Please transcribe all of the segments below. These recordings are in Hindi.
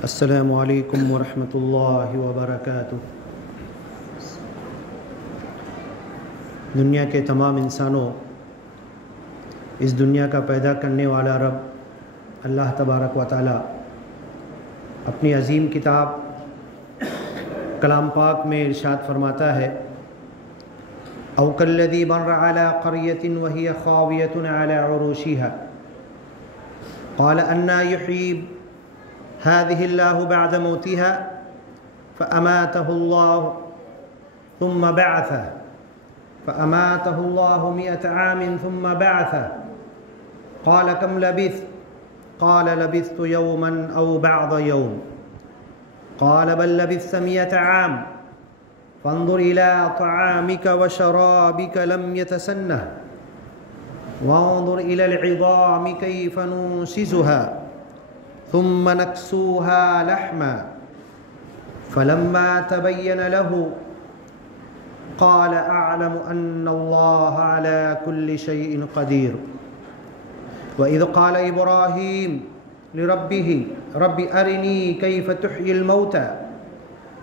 अस्सलामु अलैकुम वरहमतुल्लाहि वबरकातुह। दुनिया के तमाम इंसानों, इस दुनिया का पैदा करने वाला रब अल्लाह तबारक व तआला अपनी अज़ीम किताब कलाम पाक में इरशाद फरमाता है, औ कल्लज़ी मर्र अला क़र्यतिन व हिय ख़ावियतुन अला उरूशिहा क़ाल अन्ना युह्यी हाज़िहिल्लाहु बअद मौतिहा फ़अमातहुल्लाहु थुम्मा बअसह फ़अमातहुल्लाहु मिअत आमिन थुम्मा बअसह क़ाल कम लबिस्त क़ाल लबिस्तु यौमन औ बअद यौम क़ाल बल लबिस्त मिअत आम फ़न्ज़ुर इला तआमिक व शराबिक लम यतसन्नह वन्ज़ुर इलल इज़ामि कैफ़ नुंशिज़ुहा थुम्मा नक्सूहा लहमा फलम्मा तबय्यन लहु क़ाल अअलमु अन्नल्लाह अला कुल्लि शैइन क़दीर व इज़ क़ाल इब्राहीम लिरब्बिही रब्बि अरिनी कैफ़ तुह्यिल मौता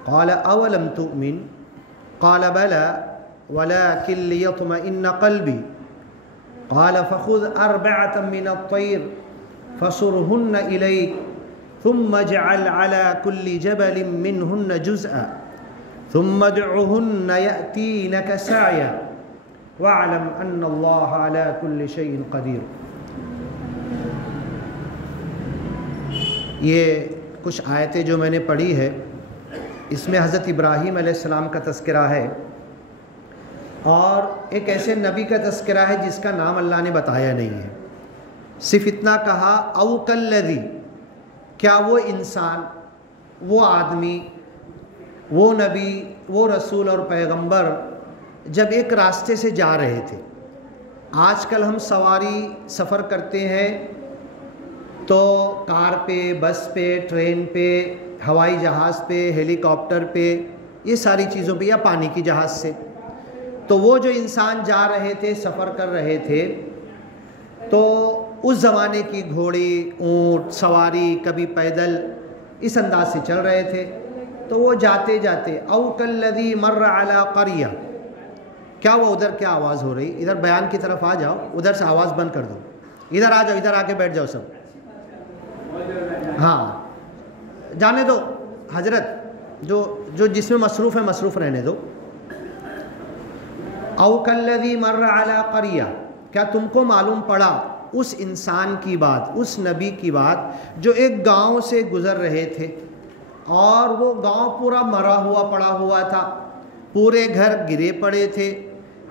क़ाल अवलम तुअमिन क़ाल बला वलाकिन लियत्मइन्न क़ल्बी क़ाल फ़ख़ुज़ अर्बअतम मिनत तैर फसुरहुन्न इलैक थुम्मा जअल अला कुल्लि जबलिन मिनहुन्न जुज़अन थुम्मा उदउहुन्न यअतीनक सअया वअलम अन्नल्लाह अला कुल्लि शैइन क़दीर। ये कुछ आयतें जो मैंने पढ़ी है, इसमें हज़रत इब्राहीम अलैहिस्सलाम का तज़किरा है और एक ऐसे नबी का तज़किरा है जिसका नाम अल्लाह ने बताया नहीं है। सिर्फ इतना कहा औ कल्लज़ी, क्या वो इंसान, वो आदमी, वो नबी, वो रसूल और पैगंबर जब एक रास्ते से जा रहे थे। आजकल हम सफ़र करते हैं तो कार पे, बस पे, ट्रेन पे, हवाई जहाज़ पे, हेलीकॉप्टर पे, ये सारी चीज़ों पे, या पानी की जहाज़ से। तो वो जो इंसान जा रहे थे, सफ़र कर रहे थे, तो उस ज़माने की घोड़ी, ऊँट सवारी, कभी पैदल, इस अंदाज से चल रहे थे। तो वो जाते जाते औ कल्लज़ी मर्र अला क़र्या, क्या वो उधर क्या आवाज़ हो रही? इधर बयान की तरफ आ जाओ, उधर से आवाज़ बंद कर दो। इधर आ जाओ, इधर आके बैठ जाओ सब। हाँ, जाने दो हजरत, जो जिसमें मसरूफ़ है मसरूफ़ रहने दो। औ कल्लज़ी मर्र अला क़र्या, क्या तुमको मालूम पड़ा उस इंसान की बात, उस नबी की बात जो एक गांव से गुज़र रहे थे और वो गांव पूरा मरा हुआ पड़ा हुआ था, पूरे घर गिरे पड़े थे।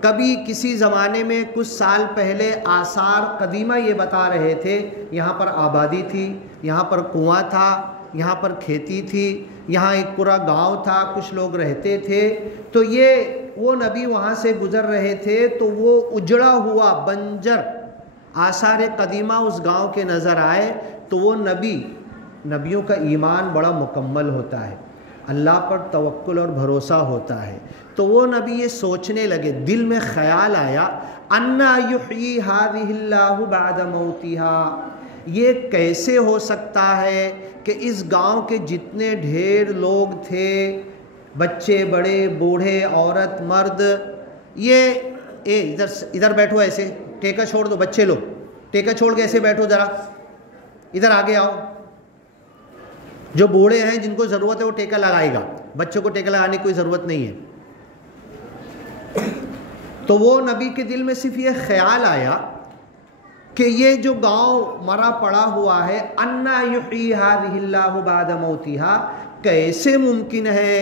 कभी किसी ज़माने में कुछ साल पहले आसार कदीमा ये बता रहे थे, यहाँ पर आबादी थी, यहाँ पर कुआं था, यहाँ पर खेती थी, यहाँ एक पूरा गांव था, कुछ लोग रहते थे। तो ये वो नबी वहाँ से गुज़र रहे थे, तो वो उजड़ा हुआ बंजर आसार कदीमा उस गांव के नज़र आए। तो वो नबियों का ईमान बड़ा मुकम्मल होता है, अल्लाह पर तवक्कुल और भरोसा होता है। तो वो नबी ये सोचने लगे, दिल में ख़याल आया, अन्ना युह्यी हाज़िहिल्लाहु बअद मौतिहा, ये कैसे हो सकता है कि इस गांव के जितने ढेर लोग थे, बच्चे बड़े बूढ़े औरत मर्द, ये इधर बैठो, ऐसे टेका छोड़ दो, बच्चे लोग टेका छोड़ के ऐसे बैठो, ज़रा इधर आगे आओ। जो बूढ़े हैं जिनको ज़रूरत है वो टेका लगाएगा, बच्चों को टेका लगाने की कोई ज़रूरत नहीं है। तो वो नबी के दिल में सिर्फ ये ख्याल आया कि ये जो गांव मरा पड़ा हुआ है, अन्ना युह्यी हाज़िहिल्लाहु बअद मौतिहा, कैसे मुमकिन है,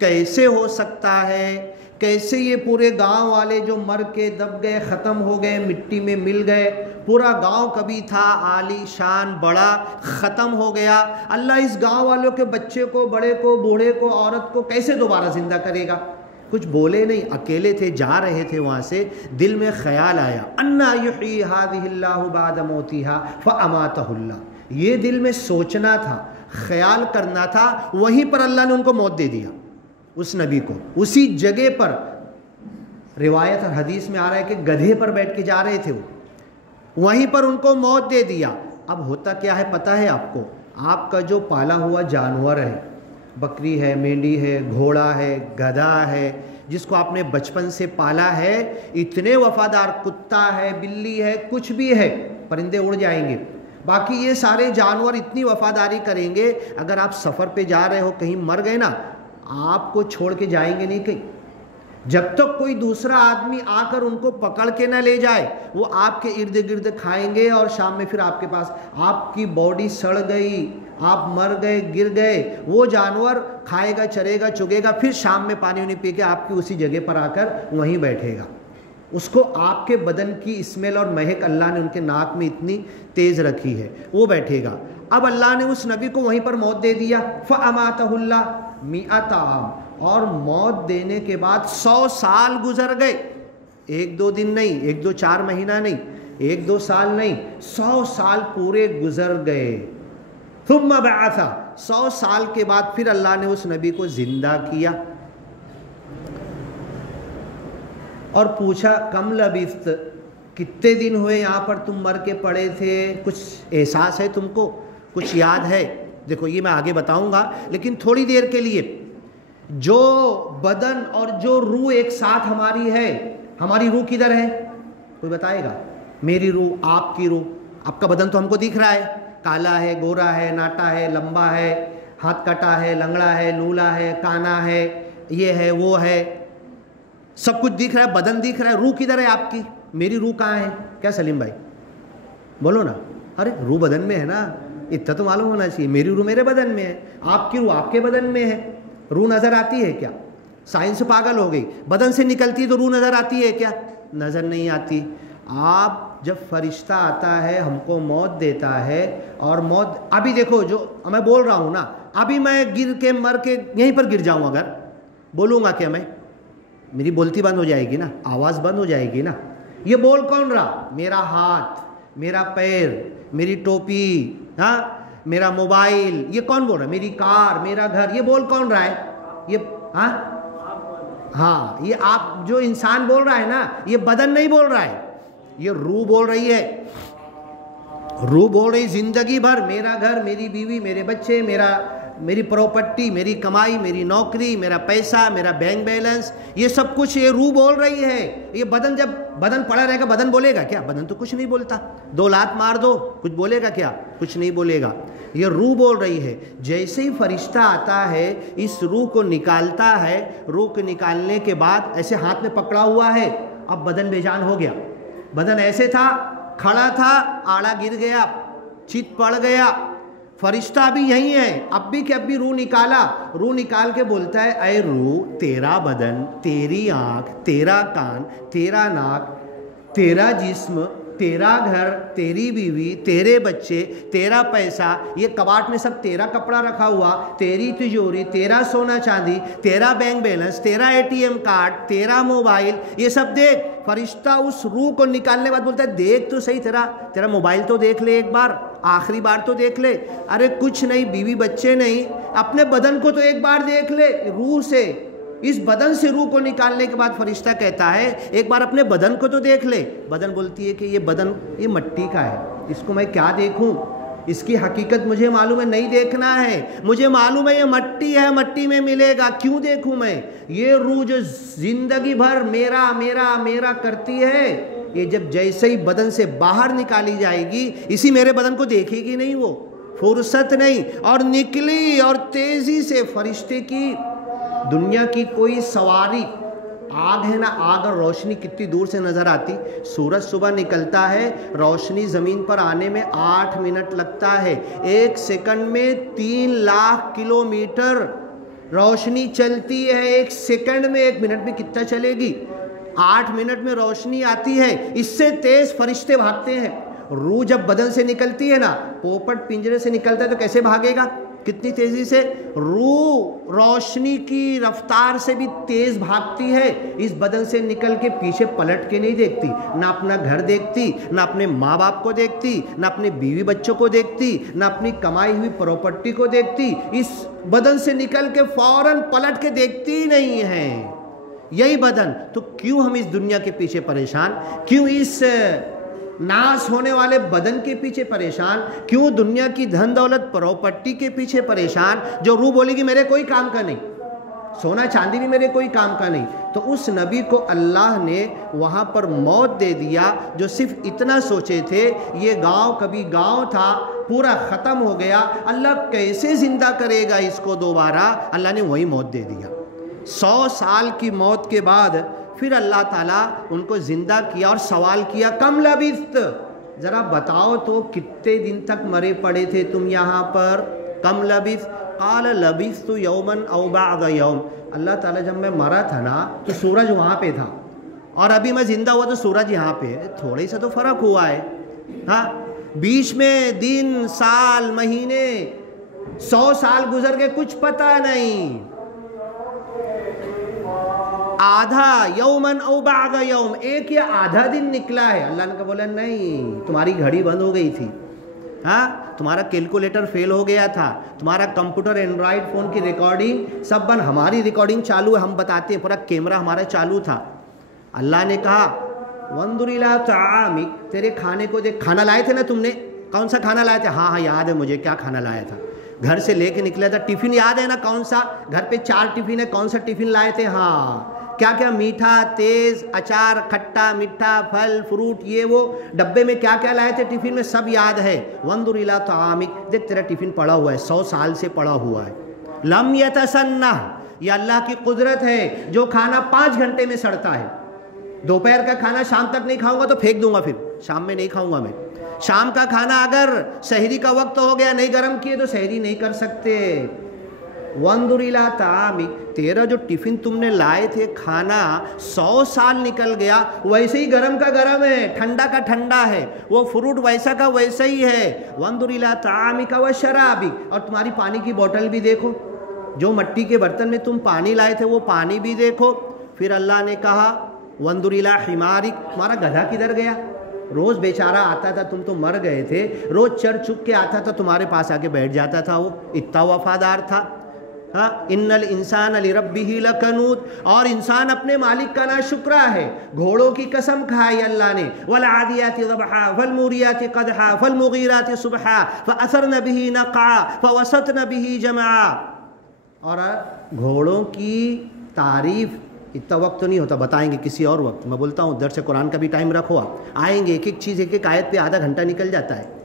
कैसे हो सकता है, कैसे ये पूरे गांव वाले जो मर के दब गए, ख़त्म हो गए, मिट्टी में मिल गए, पूरा गांव कभी था आली शान बड़ा, ख़त्म हो गया। अल्लाह इस गांव वालों के बच्चे को, बड़े को, बूढ़े को, औरत को कैसे दोबारा ज़िंदा करेगा? कुछ बोले नहीं, अकेले थे, जा रहे थे वहाँ से। दिल में ख़याल आया, अन्ना युह्यी हाज़िहिल्लाहु बअद मौतिहा फ़अमातहुल्लाह, ये दिल में सोचना था, ख़याल करना था। वहीं पर अल्लाह ने उनको मौत दे दिया, उस नबी को, उसी जगह पर। रिवायत और हदीस में आ रहा है कि गधे पर बैठ के जा रहे थे वो, वहीं पर उनको मौत दे दिया। अब होता क्या है पता है आपको, आपका जो पाला हुआ जानवर है, बकरी है, मेंढी है, घोड़ा है, गधा है, जिसको आपने बचपन से पाला है, इतने वफादार, कुत्ता है, बिल्ली है, कुछ भी है, परिंदे उड़ जाएंगे, बाकी ये सारे जानवर इतनी वफादारी करेंगे। अगर आप सफ़र पे जा रहे हो, कहीं मर गए ना, आपको छोड़ के जाएंगे नहीं कहीं, जब तक कोई दूसरा आदमी आकर उनको पकड़ के ना ले जाए। वो आपके इर्द गिर्द खाएंगे और शाम में फिर आपके पास, आपकी बॉडी सड़ गई, आप मर गए, गिर गए, वो जानवर खाएगा, चरेगा, चुगेगा, फिर शाम में पानी वानी पी के आपकी उसी जगह पर आकर वहीं बैठेगा। उसको आपके बदन की स्मेल और महक अल्लाह ने उनके नाक में इतनी तेज़ रखी है, वो बैठेगा। अब अल्लाह ने उस नबी को वहीं पर मौत दे दिया। फ़अमातहुल्लाह मिअत आम, और मौत देने के बाद 100 साल गुजर गए, 1-2 दिन नहीं, 1-2 4 महीना नहीं, 1-2 साल नहीं, 100 साल पूरे गुजर गए। थुम्मा बअसा, 100 साल के बाद फिर अल्लाह ने उस नबी को जिंदा किया और पूछा कम लबिस्त, कितने दिन हुए यहाँ पर तुम मर के पड़े थे, कुछ एहसास है तुमको, कुछ याद है? देखो ये मैं आगे बताऊंगा, लेकिन थोड़ी देर के लिए जो बदन और जो रूह एक साथ हमारी है, हमारी रूह किधर है? कोई बताएगा? मेरी रूह, आपकी रूह, आपका बदन तो हमको दिख रहा है, काला है, गोरा है, नाटा है, लंबा है, हाथ कटा है, लंगड़ा है, लूला है, काना है, ये है, वो है, सब कुछ दिख रहा है, बदन दिख रहा है, रूह किधर है आपकी? मेरी रूह कहाँ है? क्या सलीम भाई बोलो ना। अरे रूह बदन में है ना, इतना तो मालूम होना चाहिए। मेरी रूह मेरे बदन में है, आपकी रूह आपके बदन में है। रूह नज़र आती है क्या? साइंस पागल हो गई, बदन से निकलती तो रूह नज़र आती है क्या? नज़र नहीं आती। आप जब फरिश्ता आता है, हमको मौत देता है, और मौत, अभी देखो जो मैं बोल रहा हूँ ना, अभी मैं गिर के मर के यहीं पर गिर जाऊँ, अगर बोलूँगा क्या मैं? मेरी बोलती बंद हो जाएगी ना, आवाज़ बंद हो जाएगी ना। ये बोल कौन रहा? मेरा हाथ, मेरा पैर, मेरी टोपी, हाँ, मेरा मोबाइल, ये कौन बोल रहा है? मेरी कार, मेरा घर, ये बोल कौन रहा है? ये हाँ, ये आप जो इंसान बोल रहा है ना, ये बदन नहीं बोल रहा है, ये रूह बोल रही है। रूह बोल रही जिंदगी भर, मेरा घर, मेरी बीवी, मेरे बच्चे, मेरी प्रॉपर्टी, मेरी कमाई, मेरी नौकरी, मेरा पैसा, मेरा बैंक बैलेंस, ये सब कुछ ये रूह बोल रही है। ये बदन, जब बदन पड़ा रहेगा, बदन बोलेगा क्या? बदन तो कुछ नहीं बोलता। 2 लात मार दो, कुछ बोलेगा क्या? कुछ नहीं बोलेगा। ये रूह बोल रही है। जैसे ही फरिश्ता आता है, इस रूह को निकालता है, रूह को निकालने के बाद ऐसे हाथ में पकड़ा हुआ है, अब बदन बेजान हो गया। बदन ऐसे था, खड़ा था, आड़ा गिर गया, चित पड़ गया। फरिश्ता भी यही है, अब भी कि अब भी रूह निकाला। रूह निकाल के बोलता है, अरे रूह, तेरा बदन, तेरी आँख, तेरा कान, तेरा नाक, तेरा जिस्म, तेरा घर, तेरी बीवी, तेरे बच्चे, तेरा पैसा, ये कबाट में सब तेरा कपड़ा रखा हुआ, तेरी तिजोरी, तेरा सोना चांदी, तेरा बैंक बैलेंस, तेरा ATM कार्ड, तेरा मोबाइल, ये सब देख। फरिश्ता उस रूह को निकालने के बाद बोलता है, देख तो सही, तेरा मोबाइल तो देख ले एक बार, आखिरी बार तो देख ले। अरे कुछ नहीं, बीवी बच्चे नहीं, अपने बदन को तो एक बार देख ले रूह से। इस बदन से रूह को निकालने के बाद फरिश्ता कहता है, एक बार अपने बदन को तो देख ले। बदन बोलती है कि ये बदन, ये मिट्टी का है, इसको मैं क्या देखूं? इसकी हकीकत मुझे मालूम है, नहीं देखना है। मुझे मालूम है ये मट्टी है, मट्टी में मिलेगा, क्यों देखूं मैं? ये रूह जो जिंदगी भर मेरा मेरा मेरा करती है, ये जब जैसे ही बदन से बाहर निकाली जाएगी, इसी मेरे बदन को देखेगी नहीं, वो फुर्सत नहीं। और निकली, और तेजी से फरिश्ते की दुनिया की कोई सवारी, आग है ना, आग और रोशनी कितनी दूर से नज़र आती। सूरज सुबह निकलता है, रोशनी ज़मीन पर आने में 8 मिनट लगता है। 1 सेकंड में 3 लाख किलोमीटर रोशनी चलती है। 1 सेकंड में, 1 मिनट में कितना चलेगी? 8 मिनट में रोशनी आती है। इससे तेज़ फरिश्ते भागते हैं। रूह जब बदन से निकलती है ना, पोपट पिंजरे से निकलता है तो कैसे भागेगा? कितनी तेजी से। रूह रोशनी की रफ्तार से भी तेज भागती है। इस बदन से निकल के पीछे पलट के नहीं देखती, ना अपना घर देखती, ना अपने माँ बाप को देखती, ना अपने बीवी बच्चों को देखती, ना अपनी कमाई हुई प्रॉपर्टी को देखती। इस बदन से निकल के फौरन पलट के देखती ही नहीं है। यही बदन, तो क्यों हम इस दुनिया के पीछे परेशान, क्यों इस नाश होने वाले बदन के पीछे परेशान, क्यों दुनिया की धन दौलत प्रॉपर्टी के पीछे परेशान, जो रूह बोलेगी मेरे कोई काम का नहीं, सोना चांदी भी मेरे कोई काम का नहीं। तो उस नबी को अल्लाह ने वहाँ पर मौत दे दिया, जो सिर्फ इतना सोचे थे ये गांव कभी गांव था, पूरा ख़त्म हो गया, अल्लाह कैसे ज़िंदा करेगा इसको दोबारा, अल्लाह ने वही मौत दे दिया। 100 साल की मौत के बाद फिर अल्लाह ताला उनको ज़िंदा किया और सवाल किया कम लबिस्त, ज़रा बताओ तो कितने दिन तक मरे पड़े थे तुम यहाँ पर, कम लबिस्त, काल लबिस्तु यौमन औ बअद यौम। अल्लाह ताला जब मैं मरा था ना तो सूरज वहाँ पे था और अभी मैं ज़िंदा हुआ तो सूरज यहाँ पे है, थोड़े सा तो फ़र्क हुआ है। हाँ, बीच में दिन साल महीने 100 साल गुजर गए, कुछ पता नहीं। आधा यौमन औ बअद यौम, एक या आधा दिन निकला है। अल्लाह ने बोला नहीं, तुम्हारी घड़ी बंद हो गई थी, हाँ, तुम्हारा कैलकुलेटर फेल हो गया था, तुम्हारा कंप्यूटर एंड्रॉयड फ़ोन की रिकॉर्डिंग सब बंद, हमारी रिकॉर्डिंग चालू है, हम बताते हैं, पूरा कैमरा हमारा चालू था। अल्लाह ने कहा वंदुर इला तामिक, तेरे खाने को देख, खाना लाए थे ना तुमने, कौन सा खाना लाए थे, हाँ हाँ याद है मुझे, क्या खाना लाया था, घर से लेके निकला था, टिफ़िन याद है ना कौन सा, घर पे 4 टिफ़िन है, कौन सा टिफ़िन लाए थे, हाँ, क्या क्या मीठा तेज़ अचार खट्टा मीठा फल फ्रूट ये वो, डब्बे में क्या क्या लाए थे टिफ़िन में सब याद है। वंदुर इला तामिक, देख तेरा टिफ़िन पड़ा हुआ है, 100 साल से पड़ा हुआ है। लम यतसन्ना, ये अल्लाह की कुदरत है, जो खाना 5 घंटे में सड़ता है। दोपहर का खाना शाम तक नहीं खाऊंगा तो फेंक दूंगा, फिर शाम में नहीं खाऊंगा मैं। शाम का खाना अगर सहरी का वक्त हो गया, नहीं गर्म किए तो सहरी नहीं कर सकते। वंदुर इला तामिक, तेरा जो टिफ़िन तुमने लाए थे खाना 100 साल निकल गया, वैसे ही गरम का गरम है, ठंडा का ठंडा है, वो फ्रूट वैसा का वैसा ही है। वंदुर इला तामिका व शराबिक, और तुम्हारी पानी की बोतल भी देखो, जो मट्टी के बर्तन में तुम पानी लाए थे वो पानी भी देखो। फिर अल्लाह ने कहा वंदुर इला हिमारिक, तुम्हारा गधा किधर गया, रोज़ बेचारा आता था, तुम तो मर गए थे, रोज़ चढ़ चुक के आता था, तुम्हारे पास आके बैठ जाता था, वो इतना वफादार था। हाँ, इन्नल इंसान लिरब्बिही लकनूद, और इंसान अपने मालिक का नाशुक्रा है। घोड़ों की कसम खाई अल्लाह ने, वल आदियाति ज़बहा वल मूरियाति क़दहा वल मुगीराति सुबहा फ़असरन बिही नक़ा फ़वसतन बिही जमा। और घोड़ों की तारीफ़ इतना वक्त तो नहीं होता, बताएंगे किसी और वक्त, मैं बोलता हूँ दर्स कुरान का भी टाइम रखो, आप आएंगे एक एक चीज़ एक एक आयत पे आधा घंटा निकल जाता है।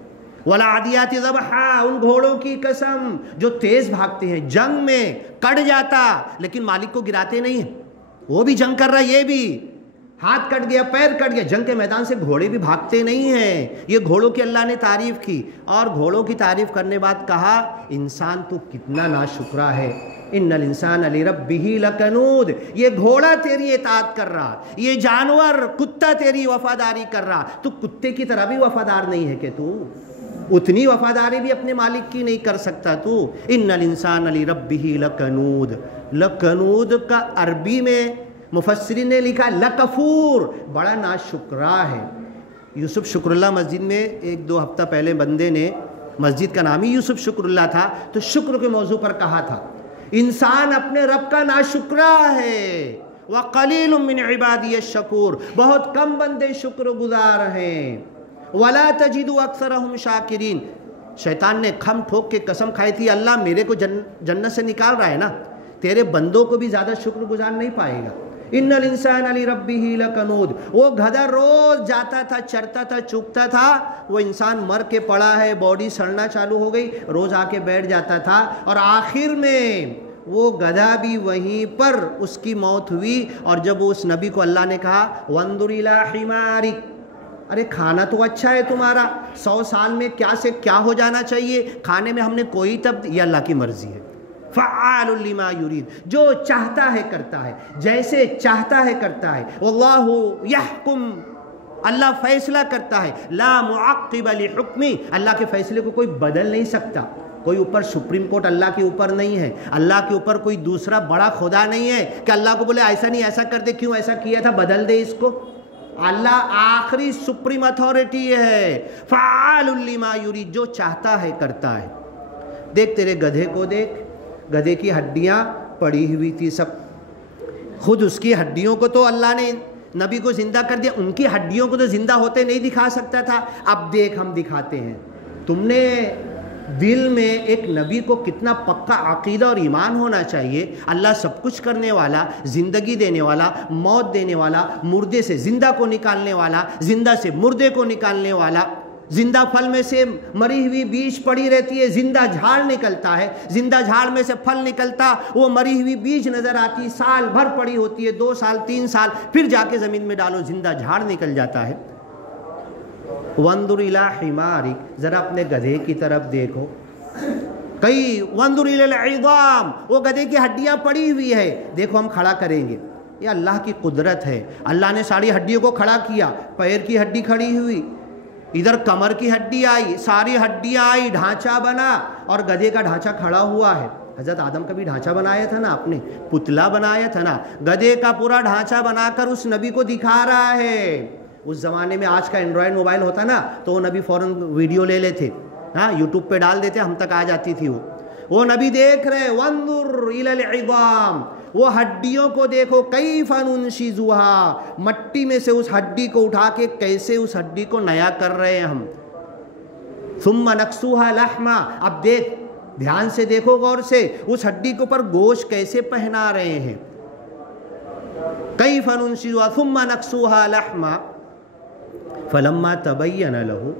वला आदियाति ज़बहा, उन घोड़ों की कसम जो तेज़ भागते हैं, जंग में कट जाता लेकिन मालिक को गिराते नहीं हैं, वो भी जंग कर रहा है, ये भी हाथ कट गया पैर कट गया, जंग के मैदान से घोड़े भी भागते नहीं हैं। ये घोड़ों की अल्लाह ने तारीफ़ की, और घोड़ों की तारीफ़ करने बाद कहा इंसान तो कितना नाशुक्रा है, इन्नल इंसान लिरब्बिही लकनूद, ये घोड़ा तेरी इताअत कर रहा, ये जानवर कुत्ता तेरी वफादारी कर रहा, तो कुत्ते की तरह भी वफादार नहीं है कि तू उतनी वफादारी भी अपने मालिक की नहीं कर सकता तू। इन्नल इंसान लिरब्बिही लकनूद, लकनूद का अरबी में मुफस्सिरीन ने लिखा लकफूर, बड़ा नाशुक्रा है। यूसुफ शुक्रुल्लाह मस्जिद में 1-2 हफ्ता पहले बंदे ने, मस्जिद का नाम ही यूसुफ शुक्रुल्लाह था, तो शुक्र के मौजू पर कहा था इंसान अपने रब का नाशुक्रा है। व कलीलुम मिन इबादियश शकूर, बहुत कम बंदे शुक्रगुजार हैं। वला तजिदु अक्सरहुम शाकिरीन, शैतान ने खम ठोक के कसम खाई थी अल्लाह मेरे को जन्नत से निकाल रहा है ना, तेरे बंदों को भी ज़्यादा शुक्रगुजार नहीं पाएगा। इन्नल इंसान लिरब्बिही लकनूद, वो गधा रोज़ जाता था, चरता था, चुगता था, वो इंसान मर के पड़ा है, बॉडी सड़ना चालू हो गई, रोज़ आके बैठ जाता था, और आखिर में वो गधा भी वहीं पर उसकी मौत हुई। और जब उस नबी को अल्लाह ने कहा वंदुर इला हिमारिक, अरे खाना तो अच्छा है तुम्हारा, 100 साल में क्या से क्या हो जाना चाहिए, खाने में हमने कोई तब, ये अल्लाह की मर्जी है। फ़अालुल लिमा युरीद, जो चाहता है करता है, जैसे चाहता है करता है। वल्लाहु यहकुम, अल्लाह फैसला करता है। ला मुअक्क़िब लिहुक्मी, अल्लाह के फैसले को कोई बदल नहीं सकता। कोई ऊपर सुप्रीम कोर्ट अल्लाह के ऊपर नहीं है, अल्लाह के ऊपर कोई दूसरा बड़ा खुदा नहीं है कि अल्लाह को बोले ऐसा नहीं ऐसा कर दे, क्यों ऐसा किया था बदल दे इसको। अल्लाह आखिरी सुप्रीम अथॉरिटी है। फ़अालुल लिमा युरीद, जो चाहता है करता है। देख तेरे गधे को देख, गधे की हड्डियाँ पड़ी हुई थी सब, खुद उसकी हड्डियों को तो अल्लाह ने नबी को ज़िंदा कर दिया, उनकी हड्डियों को तो ज़िंदा होते नहीं दिखा सकता था, अब देख हम दिखाते हैं। तुमने दिल में एक नबी को कितना पक्का अकीदा और ईमान होना चाहिए। अल्लाह सब कुछ करने वाला, ज़िंदगी देने वाला, मौत देने वाला, मुर्दे से ज़िंदा को निकालने वाला, ज़िंदा से मुर्दे को निकालने वाला, जिंदा फल में से मरी हुई बीज पड़ी रहती है, जिंदा झाड़ निकलता है, जिंदा झाड़ में से फल निकलता, वो मरी हुई बीज नजर आती, साल भर पड़ी होती है, 2 साल 3 साल, फिर जाके ज़मीन में डालो, जिंदा झाड़ निकल जाता है। वंदुर इला हिमारिक, ज़रा अपने गधे की तरफ देखो। कई वंदुर इला इज़ाम, वो गधे की हड्डियाँ पड़ी हुई है, देखो हम खड़ा करेंगे। ये अल्लाह की कुदरत है। अल्लाह ने सारी हड्डियों को खड़ा किया, पैर की हड्डी खड़ी हुई, इधर कमर की हड्डी आई, सारी हड्डियाँ आई, ढांचा बना, और गधे का ढांचा खड़ा हुआ है। हज़रत आदम का भी ढांचा बनाया था ना, आपने पुतला बनाया था ना, गधे का पूरा ढांचा बनाकर उस नबी को दिखा रहा है। उस ज़माने में आज का एंड्रॉयड मोबाइल होता ना तो वो नबी फ़ौरन वीडियो ले लेते, हाँ यूट्यूब पे डाल देते, हम तक आ जाती थी वो नबी देख रहे, वंदुर इलल इज़ाम, वो हड्डियों को देखो, कैफ़ा नुनशिज़ुहा, मट्टी में से उस हड्डी को उठा के कैसे उस हड्डी को नया कर रहे हैं हम। सुम्मा नक्सूहा लहमा, अब देख, ध्यान से देखो गौर से, उस हड्डी के ऊपर गोश्त कैसे पहना रहे हैं। कैफ़ा नुनशिज़ुहा सुम्मा नक्सूहा लहमा फलम्मा तबय्यन लहू,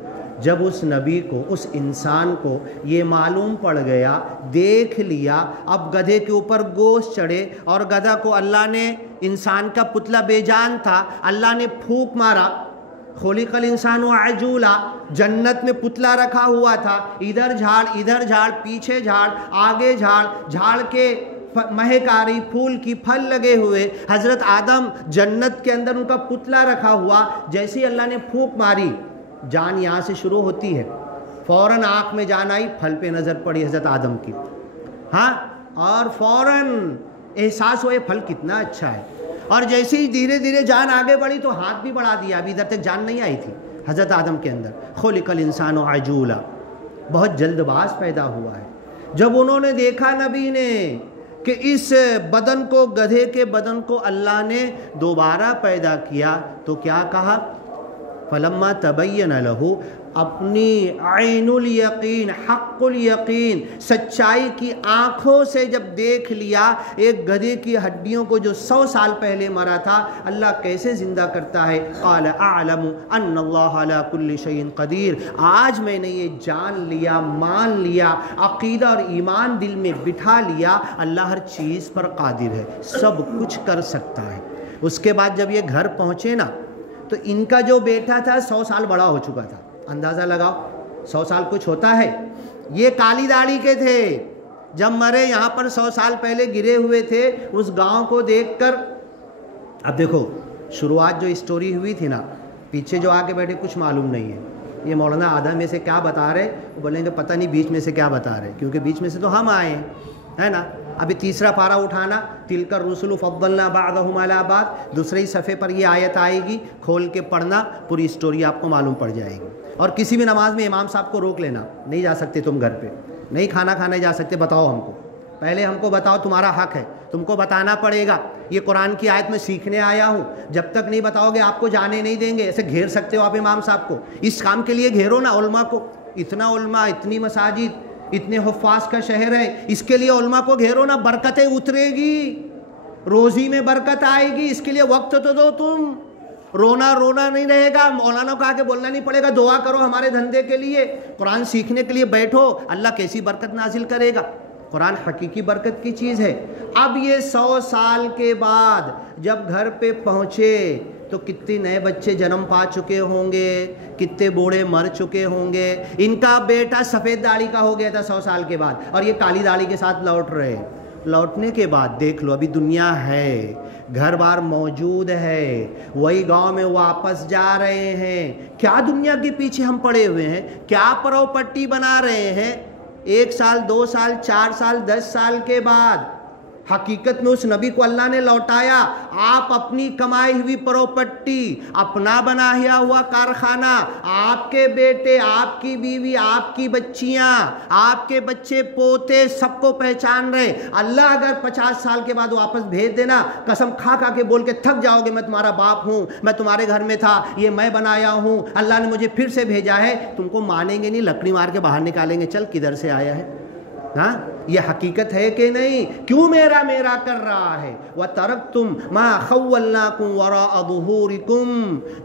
जब उस नबी को, उस इंसान को ये मालूम पड़ गया, देख लिया, अब गधे के ऊपर गोश्त चढ़े, और गधा को अल्लाह ने, इंसान का पुतला बेजान था, अल्लाह ने फूंक मारा, खुलिकल इंसानु अजूला, जन्नत में पुतला रखा हुआ था, इधर झाड़, पीछे झाड़, आगे झाड़, झाड़ के महक आ रही, फूल की, फल लगे हुए, हज़रत आदम जन्नत के अंदर, उनका पुतला रखा हुआ। जैसे ही अल्लाह ने फूंक मारी, जान यहाँ से शुरू होती है, फ़ौरन आँख में जान आई, फल पे नज़र पड़ी हज़रत आदम की, हाँ, और फ़ौरन एहसास हुआ ये फल कितना अच्छा है, और जैसे ही धीरे धीरे जान आगे बढ़ी तो हाथ भी बढ़ा दिया, अभी इधर तक जान नहीं आई थी हज़रत आदम के अंदर। खुलिकल इंसानु अजूला, बहुत जल्दबाज पैदा हुआ है। जब उन्होंने देखा नबी ने कि इस बदन को, गधे के बदन को अल्लाह ने दोबारा पैदा किया, तो क्या कहा, फलम्मा तबय्यन लहू, अपनी ऐनुल यकीन, हक़्क़ुल यकीन, सच्चाई की आँखों से जब देख लिया, एक गधे की हड्डियों को जो 100 साल पहले मरा था, अल्लाह कैसे ज़िंदा करता है। क़ाल अअलमु अन्नल्लाह अला कुल्लि शैइन क़दीर, आज मैंने ये जान लिया, मान लिया, अक़ीदा और ईमान दिल में बिठा लिया, अल्लाह हर चीज़ पर क़ादिर है, सब कुछ कर सकता है। उसके बाद जब ये घर पहुँचे ना, तो इनका जो बेटा था 100 साल बड़ा हो चुका था, अंदाज़ा लगाओ 100 साल कुछ होता है। ये काली दाढ़ी के थे, जब मरे यहाँ पर 100 साल पहले गिरे हुए थे, उस गांव को देखकर। अब देखो शुरुआत जो स्टोरी हुई थी ना, पीछे जो आके बैठे कुछ मालूम नहीं है, ये मौलाना आधा में से क्या बता रहे, वो बोलेंगे पता नहीं बीच में से क्या बता रहे, क्योंकि बीच में से तो हम आए हैं, है ना। अभी तीसरा पारा उठाना, तिलकर रुसुलु फद्दलना बादहुम अला बाद, दूसरे ही सफ़े पर ये आयत आएगी, खोल के पढ़ना, पूरी स्टोरी आपको मालूम पड़ जाएगी। और किसी भी नमाज में इमाम साहब को रोक लेना, नहीं जा सकते तुम घर पे, नहीं खाना खाने जा सकते, बताओ हमको, पहले हमको बताओ, तुम्हारा हक है, तुमको बताना पड़ेगा। ये कुरान की आयत में सीखने आया हूँ, जब तक नहीं बताओगे आपको जाने नहीं देंगे। ऐसे घेर सकते हो आप इमाम साहब को, इस काम के लिए घेरो ना उलमा को, इतना उलमा, इतनी मसाजिद, इतने हुफ़ाज़ का शहर है, इसके लिए उलमा को घेरो ना, बरकतें उतरेगी, रोज़ी में बरकत आएगी, इसके लिए वक्त तो दो तुम। रोना नहीं रहेगा, मौलाना को आके बोलना नहीं पड़ेगा दुआ करो हमारे धंधे के लिए, कुरान सीखने के लिए बैठो, अल्लाह कैसी बरकत नाजिल करेगा। कुरान हकीकी बरकत की चीज़ है। अब ये 100 साल के बाद जब घर पे पहुँचे तो कितने नए बच्चे जन्म पा चुके होंगे, कितने बूढ़े मर चुके होंगे। इनका बेटा सफ़ेद दाढ़ी का हो गया था 100 साल के बाद, और ये काली दाढ़ी के साथ लौट रहे। लौटने के बाद देख लो, अभी दुनिया है, घर बार मौजूद है, वही गांव में वापस जा रहे हैं। क्या दुनिया के पीछे हम पड़े हुए हैं, क्या परव पट्टी बना रहे हैं। 1 साल, 2 साल, 4 साल, 10 साल के बाद हकीकत में उस नबी को अल्लाह ने लौटाया। आप अपनी कमाई हुई प्रॉपर्टी, अपना बनाया हुआ कारखाना, आपके बेटे, आपकी बीवी, आपकी बच्चियां, आपके बच्चे पोते सबको पहचान रहे। अल्लाह अगर 50 साल के बाद वापस भेज देना, कसम खा खा के बोल के थक जाओगे, मैं तुम्हारा बाप हूं, मैं तुम्हारे घर में था, ये मैं बनाया हूं, अल्लाह ने मुझे फिर से भेजा है, तुमको मानेंगे नहीं, लकड़ी मार के बाहर निकालेंगे, चल किधर से आया है। हाँ, ये हकीकत है कि नहीं? क्यों मेरा मेरा कर रहा है? व तरक्तुम मा खव्वलनाकुम वराअ ज़ुहूरिकुम,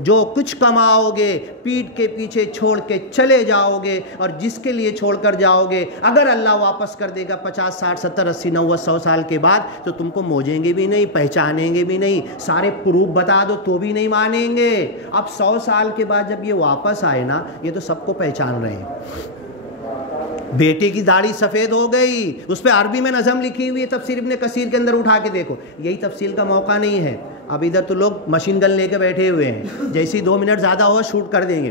जो कुछ कमाओगे पीठ के पीछे छोड़ के चले जाओगे, और जिसके लिए छोड़ कर जाओगे अगर अल्लाह वापस कर देगा 50, 60, 70, 80, 90, 100 साल के बाद, तो तुमको मोजेंगे भी नहीं, पहचानेंगे भी नहीं, सारे प्रूफ बता दो तो भी नहीं मानेंगे। अब 100 साल के बाद जब ये वापस आए ना, ये तो सबको पहचान रहे हैं। बेटे की दाढ़ी सफ़ेद हो गई, उस पर अरबी में नज़म लिखी हुई है, तफसीर इब्ने कसीर के अंदर उठा के देखो। यही तफसील का मौका नहीं है, अब इधर तो लोग मशीन गन लेके बैठे हुए हैं, जैसे ही 2 मिनट ज़्यादा हुआ शूट कर देंगे।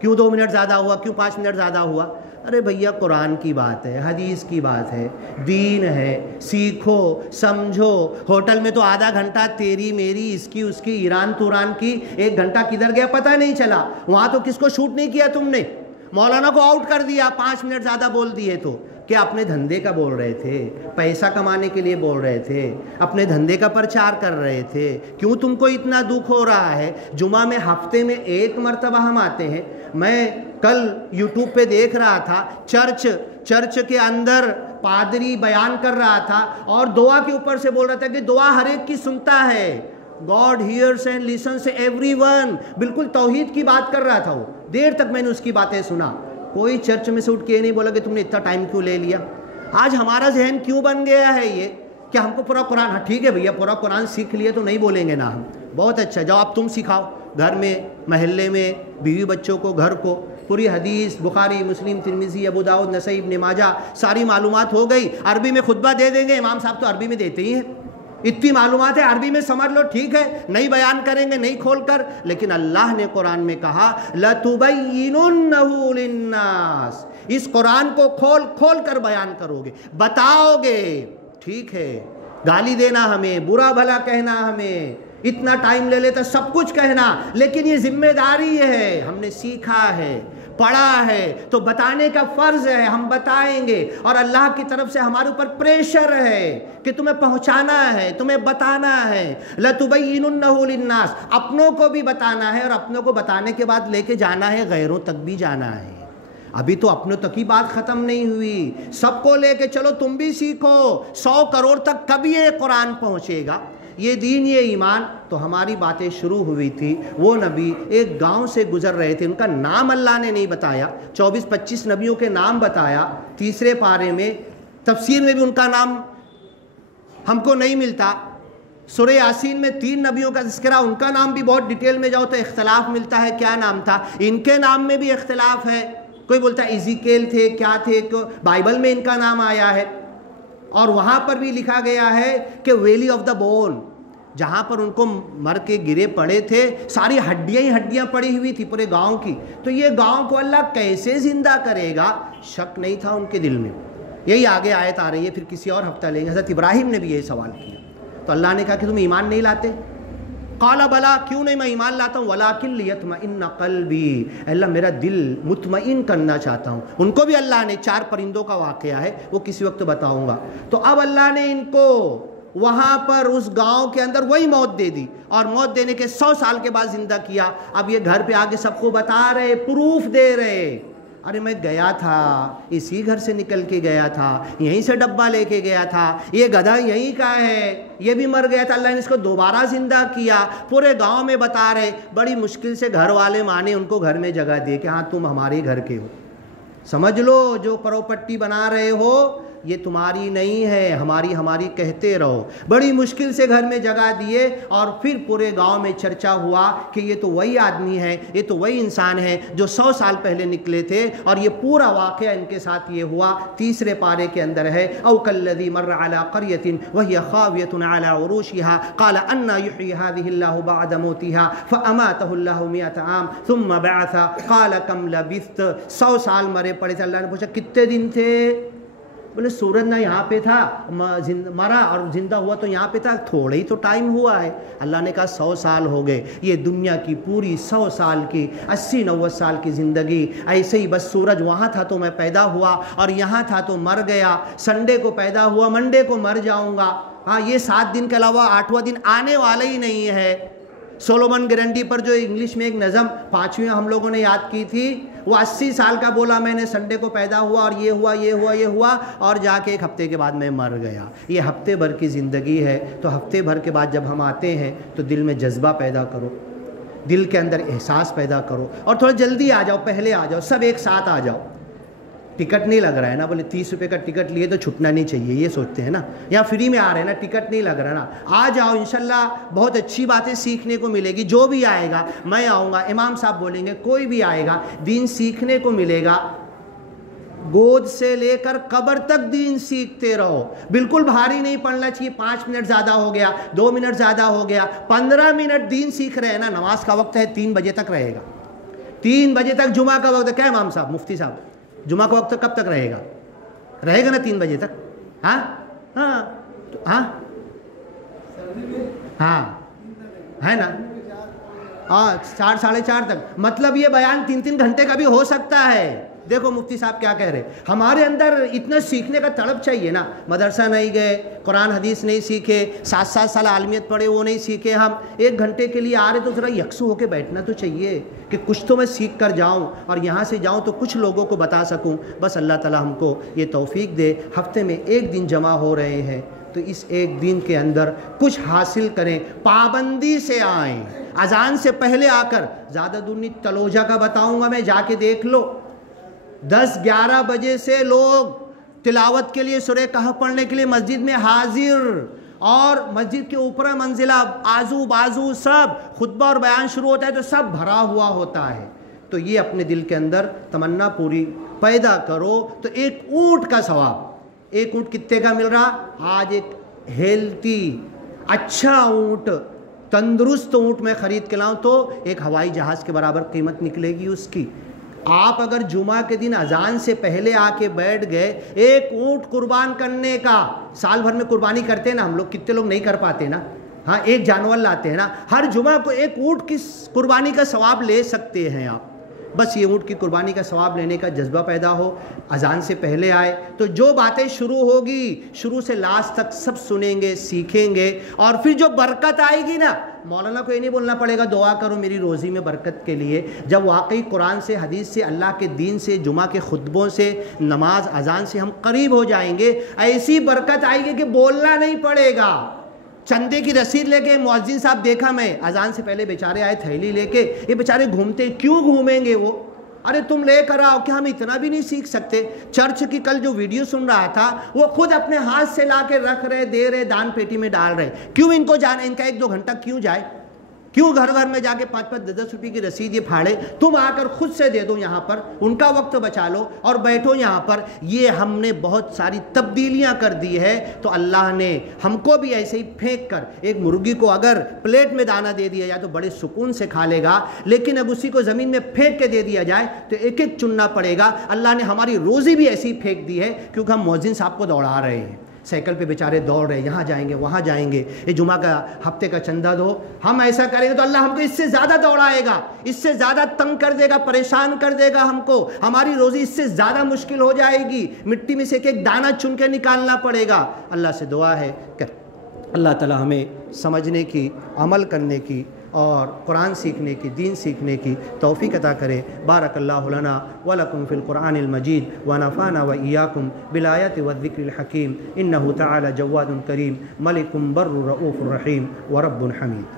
क्यों 2 मिनट ज़्यादा हुआ, क्यों 5 मिनट ज़्यादा हुआ? अरे भैया, कुरान की बात है, हदीस की बात है, दीन है, सीखो समझो। होटल में तो आधा घंटा तेरी मेरी, इसकी उसकी, ईरान तुरान की, 1 घंटा किधर गया पता नहीं चला। वहाँ तो किसको शूट नहीं किया तुमने, मौलाना को आउट कर दिया, 5 मिनट ज़्यादा बोल दिए। तो क्या अपने धंधे का बोल रहे थे, पैसा कमाने के लिए बोल रहे थे, अपने धंधे का प्रचार कर रहे थे? क्यों तुमको इतना दुख हो रहा है? जुमा में हफ्ते में 1 मरतबा हम आते हैं। मैं कल यूट्यूब पे देख रहा था, चर्च के अंदर पादरी बयान कर रहा था और दुआ के ऊपर से बोल रहा था कि दुआ हर एक की सुनता है, God hears and listens everyone. बिल्कुल तौहीद की बात कर रहा था वो। देर तक मैंने उसकी बातें सुना। कोई चर्च में से उठ के नहीं बोला कि तुमने इतना टाइम क्यों ले लिया। आज हमारा जहन क्यों बन गया है ये कि हमको पूरा कुरान, हाँ ठीक है भैया पूरा कुरान सीख लिया तो नहीं बोलेंगे ना हम, बहुत अच्छा, जाओ आप तुम सिखाओ घर में, महल्ले में, बीवी बच्चों को, घर को, पूरी हदीस बुखारी, मुस्लिम, तिरमिज़ी, अबू दाऊद, नसई, इब्न माजा, सारी मालूमात हो गई। अरबी में खुतबा दे देंगे, इमाम साहब तो अरबी में देते ही हैं, इतनी मालूमात है, अरबी में समझ लो, ठीक है, नहीं बयान करेंगे, नहीं खोल कर, लेकिन अल्लाह ने कुरान में कहा लतुबय्यिनुन्नहु लिन्नास, इस कुरान को खोल खोल कर बयान करोगे, बताओगे, ठीक है। गाली देना हमें, बुरा भला कहना हमें, इतना टाइम ले लेता सब कुछ कहना, लेकिन ये जिम्मेदारी है, हमने सीखा है, पढ़ा है, तो बताने का फर्ज है, हम बताएंगे। और अल्लाह की तरफ से हमारे ऊपर प्रेशर है कि तुम्हें पहुंचाना है, तुम्हें बताना है। लतुबय्यिनुन्नहु लिन्नास, अपनों को भी बताना है, और अपनों को बताने के बाद लेके जाना है, गैरों तक भी जाना है। अभी तो अपनों तक ही बात खत्म नहीं हुई, सबको लेके चलो, तुम भी सीखो। 100 करोड़ तक कभी ये कुरान पहुंचेगा, ये दीन, ये ईमान। तो हमारी बातें शुरू हुई थी, वो नबी एक गांव से गुजर रहे थे, उनका नाम अल्लाह ने नहीं बताया, 24-25 नबियों के नाम बताया 3रे पारे में, तफसीर में भी उनका नाम हमको नहीं मिलता। सूरह यासीन में 3 नबियों का ज़िक्र, उनका नाम भी बहुत डिटेल में जाओ तो इख्तलाफ मिलता है, क्या नाम था। इनके नाम में भी इख्तलाफ है, कोई बोलता है इज़ीकेल थे, क्या थे, बाइबल में इनका नाम आया है, और वहाँ पर भी लिखा गया है कि वैली ऑफ द बोन, जहाँ पर उनको मर के गिरे पड़े थे, सारी हड्डियाँ ही हड्डियाँ पड़ी हुई थी पूरे गांव की। तो ये गांव को अल्लाह कैसे ज़िंदा करेगा, शक नहीं था उनके दिल में। यही आगे आयत आ रही है, फिर किसी और हफ्ता लेंगे। हज़रत इब्राहिम ने भी यही सवाल किया, तो अल्लाह ने कहा कि तुम ईमान नहीं लाते? काला बला, क्यों नहीं, मैं ईमान लाता हूँ, वलाकिन लियत्मइन्ना क़ल्बी, अल्लाह मेरा दिल मुतमईन करना चाहता हूँ। उनको भी अल्लाह ने 4 परिंदों का वाक़या है, वो किसी वक्त बताऊँगा। तो अब अल्लाह ने इनको वहाँ पर उस गांव के अंदर वही मौत दे दी, और मौत देने के 100 साल के बाद ज़िंदा किया। अब ये घर पे आके सबको बता रहे, प्रूफ दे रहे, अरे मैं गया था, इसी घर से निकल के गया था, यहीं से डब्बा लेके गया था, ये गधा यहीं का है, ये भी मर गया था, अल्लाह ने इसको दोबारा ज़िंदा किया। पूरे गांव में बता रहे, बड़ी मुश्किल से घर वाले माने, उनको घर में जगह दे कि हाँ तुम हमारे घर के हो, समझ लो जो प्रॉपर्टी बना रहे हो ये तुम्हारी नहीं है, हमारी हमारी कहते रहो। बड़ी मुश्किल से घर में जगह दिए, और फिर पूरे गांव में चर्चा हुआ कि ये तो वही आदमी है, ये तो वही इंसान है जो 100 साल पहले निकले थे। और ये पूरा वाक़या इनके साथ ये हुआ, 3रे पारे के अंदर है। औ कल्लज़ी मर्र अला क़र्यतिन वहिय ख़ावियतुन अला उरूशिहा क़ाल अन्ना युह्यी हाज़िहिल्लाहु बअद मौतिहा फ़अमातहुल्लाहु मिअत आम सुम्मा बअसा क़ाल कम लबिस्त, 100 साल मरे पड़े थे। अल्लाह ने पूछा कितने दिन थे? बोले सूरज ना यहाँ पे था, मरा और ज़िंदा हुआ तो यहाँ पे था, थोड़ा ही तो टाइम हुआ है। अल्लाह ने कहा 100 साल हो गए, ये दुनिया की पूरी 100 साल की 80-90 साल की ज़िंदगी ऐसे ही बस सूरज वहाँ था तो मैं पैदा हुआ और यहाँ था तो मर गया, संडे को पैदा हुआ मंडे को मर जाऊँगा। हाँ, ये 7 दिन के अलावा 8वां दिन आने वाला ही नहीं है। सोलोमन ग्रैंडी पर जो इंग्लिश में एक नज़म 5वीं हम लोगों ने याद की थी, वो 80 साल का बोला मैंने संडे को पैदा हुआ और ये हुआ ये हुआ ये हुआ और जाके 1 हफ्ते के बाद मैं मर गया। ये हफ्ते भर की ज़िंदगी है। तो हफ्ते भर के बाद जब हम आते हैं तो दिल में जज्बा पैदा करो, दिल के अंदर एहसास पैदा करो और थोड़ा जल्दी आ जाओ, पहले आ जाओ, सब एक साथ आ जाओ। टिकट नहीं लग रहा है ना, बोले 30 रुपये का टिकट लिए तो छुटना नहीं चाहिए, ये सोचते हैं ना। यहाँ फ्री में आ रहे हैं ना, टिकट नहीं लग रहा ना, आ जाओ, इंशाल्लाह बहुत अच्छी बातें सीखने को मिलेगी। जो भी आएगा, मैं आऊँगा, इमाम साहब बोलेंगे, कोई भी आएगा, दीन सीखने को मिलेगा। गोद से लेकर कब्र तक दीन सीखते रहो, बिल्कुल भारी नहीं पढ़ना चाहिए। 5 मिनट ज़्यादा हो गया, 2 मिनट ज़्यादा हो गया, 15 मिनट दीन सीख रहे हैं ना। नमाज का वक्त है 3 बजे तक रहेगा, 3 बजे तक जुमा का वक्त है। क्या इमाम साहब, मुफ्ती साहब, जुमा का वक्त कब तक रहेगा? रहेगा ना 3 बजे तक? हाँ हाँ हाँ हाँ, है ना? हाँ, 4 साढ़े 4 तक, मतलब ये बयान 3-3 घंटे का भी हो सकता है। देखो मुफ्ती साहब क्या कह रहे, हमारे अंदर इतना सीखने का तड़प चाहिए ना। मदरसा नहीं गए, कुरान हदीस नहीं सीखे, 7-7 साल आलमियत पढ़े, वो नहीं सीखे, हम 1 घंटे के लिए आ रहे तो थोड़ा यकसू होकर बैठना तो चाहिए कि कुछ तो मैं सीख कर जाऊँ और यहाँ से जाऊँ तो कुछ लोगों को बता सकूँ। बस अल्लाह ताला हमको ये तौफीक दे। हफ्ते में 1 दिन जमा हो रहे हैं तो इस 1 दिन के अंदर कुछ हासिल करें, पाबंदी से आएँ। अजान से पहले आकर, ज़्यादा दूर नहीं, तलोजा का बताऊँगा मैं, जाके देख लो। 10-11 बजे से लोग तिलावत के लिए, सूरह कहफ पढ़ने के लिए मस्जिद में हाजिर, और मस्जिद के ऊपर मंजिला आजू बाजू सब खुतबा और बयान शुरू होता है तो सब भरा हुआ होता है। तो ये अपने दिल के अंदर तमन्ना पूरी पैदा करो। तो 1 ऊँट का सवाब, 1 ऊँट कितने का मिल रहा? आज एक हेल्थी अच्छा ऊँट, तंदुरुस्त ऊँट मैं ख़रीद के लाऊँ तो एक हवाई जहाज़ के बराबर कीमत निकलेगी उसकी। आप अगर जुमा के दिन अजान से पहले आके बैठ गए, 1 ऊँट कुर्बान करने का, साल भर में कुर्बानी करते हैं ना हम लोग, कितने लोग नहीं कर पाते ना। हाँ, एक जानवर लाते हैं ना, हर जुमा को 1 ऊँट की कुर्बानी का सवाब ले सकते हैं आप। बस ये ऊँट की कुर्बानी का सवाब लेने का जज्बा पैदा हो, अजान से पहले आए तो जो बातें शुरू होगी, शुरू से लास्ट तक सब सुनेंगे, सीखेंगे, और फिर जो बरकत आएगी ना, मौलाना को ये नहीं बोलना पड़ेगा दुआ करो मेरी रोज़ी में बरकत के लिए। जब वाकई कुरान से, हदीस से, अल्लाह के दीन से, जुमा के खुतबों से, नमाज अजान से हम करीब हो जाएंगे, ऐसी बरकत आएगी कि बोलना नहीं पड़ेगा। चंदे की रसीद लेके मुअज्जिन साहब देखा मैं, अजान से पहले बेचारे आए थैली लेके, ये बेचारे घूमते, क्यों घूमेंगे वो? अरे तुम लेकर आओ, क्या हम इतना भी नहीं सीख सकते? चर्च की कल जो वीडियो सुन रहा था, वो खुद अपने हाथ से ला के रख रहे, दे रहे, दान पेटी में डाल रहे। क्यों इनको जाने, इनका 1-2 घंटा क्यों जाए? क्यों घर घर में जाके 5-5, 10-10 रुपये की रसीद ये फाड़े? तुम आकर खुद से दे दो यहाँ पर, उनका वक्त बचा लो और बैठो यहाँ पर। ये हमने बहुत सारी तब्दीलियाँ कर दी है। तो अल्लाह ने हमको भी ऐसे ही फेंक कर, एक मुर्गी को अगर प्लेट में दाना दे दिया जाए तो बड़े सुकून से खा लेगा, लेकिन अब उसी को ज़मीन में फेंक के दे दिया जाए तो एक एक चुनना पड़ेगा। अल्लाह ने हमारी रोज़ी भी ऐसी फेंक दी है क्योंकि हम मुअज्जिन साहब को दौड़ा रहे हैं, साइकिल पे बेचारे दौड़ रहे, यहाँ जाएंगे वहाँ जाएंगे, ये जुमा का हफ्ते का चंदा दो। हम ऐसा करेंगे तो अल्लाह हमको इससे ज़्यादा दौड़ाएगा, इससे ज़्यादा तंग कर देगा, परेशान कर देगा हमको, हमारी रोज़ी इससे ज़्यादा मुश्किल हो जाएगी, मिट्टी में से एक दाना चुन के निकालना पड़ेगा। अल्लाह से दुआ है कि अल्लाह ताला हमें समझने की, अमल करने की और कुरान सीखने की, दीन सीखने की तौफीक अता करे। बारकल्लाहु लना व लकुम फ़िल कुरानिल मजीद व नफ़ाना व इय्याकुम बिल आयाति व ज़िक्रिल हकीम। इन्नहु तआला जव्वादुन करीम मलिकुम बर्रुर रऊफ़ुर रहीम व रब्बुन हमीद।